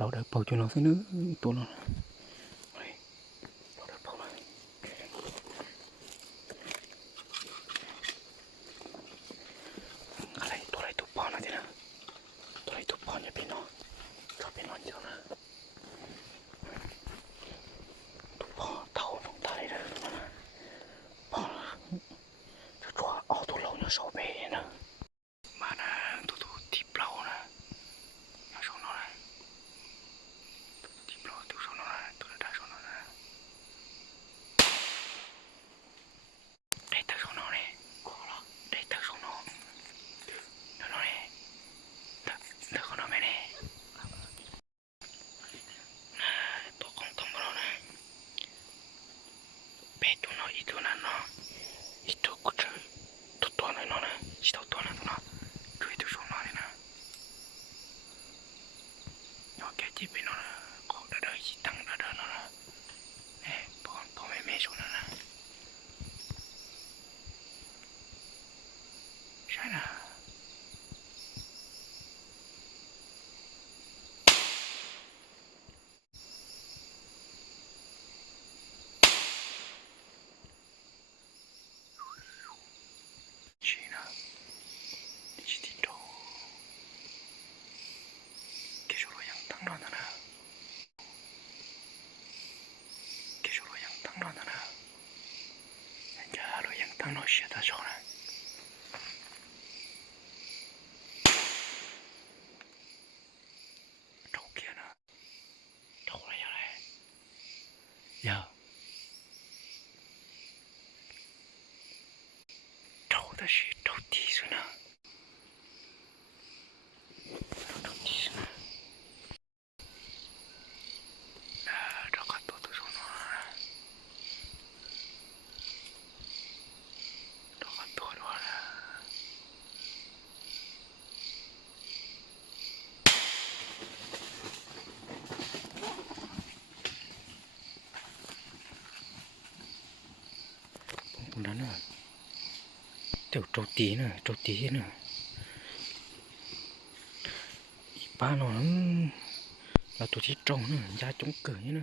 lâu đợi bầu cho nó sẽ nữa tụi nó lâu đợi bầu nàyอะไรตัวอะไรตัวปอนนะทีนะตัวอะไรตัวปอนอย่าไปนอนชอบไปนอนเยอะนะตัวปอนเท่าน้องตายเลยปอนจะชัวเอาตัวเราเนี่ยชอบไปนะมานะตัวที่เปล่านะอย่าชอบนอนนะที่เปล่าตัวชอบนอนนะตัวได้ชอบนอนนะได้ตัวชอบนอนเลยกลัวหรอได้ตัวชอบนอนนอนเลยตัวชอบนอนไม่ได้ตัวของตัวเรานะเป็ดตัวน้อยอีตัวนั้นเนาะอีตัวกูจะตัวน้อยเนาะนะชิดเอาตัวนั้นเนาะช่วยตัวชอบนอนเลยนะยอแกจีบไปเนาะขอเดินชิตังเดินเนาะเนี่ยพ่อแม่ชอบนะใช่นะชีนะดิจิติโตแกชอบยังตั้งนอนนะแกชอบยังตั้งนอนนะจะเรายังตั้งนอนเสียตาชอบนะ偷骗呢？偷了下来，呀，偷的是偷地鼠呢，偷地鼠呢，这个多多少呢？这个多多了。đó nữa tiểu trâu tí nữa ba nó là tụi chỉ trâu nữa ra chống cử nữa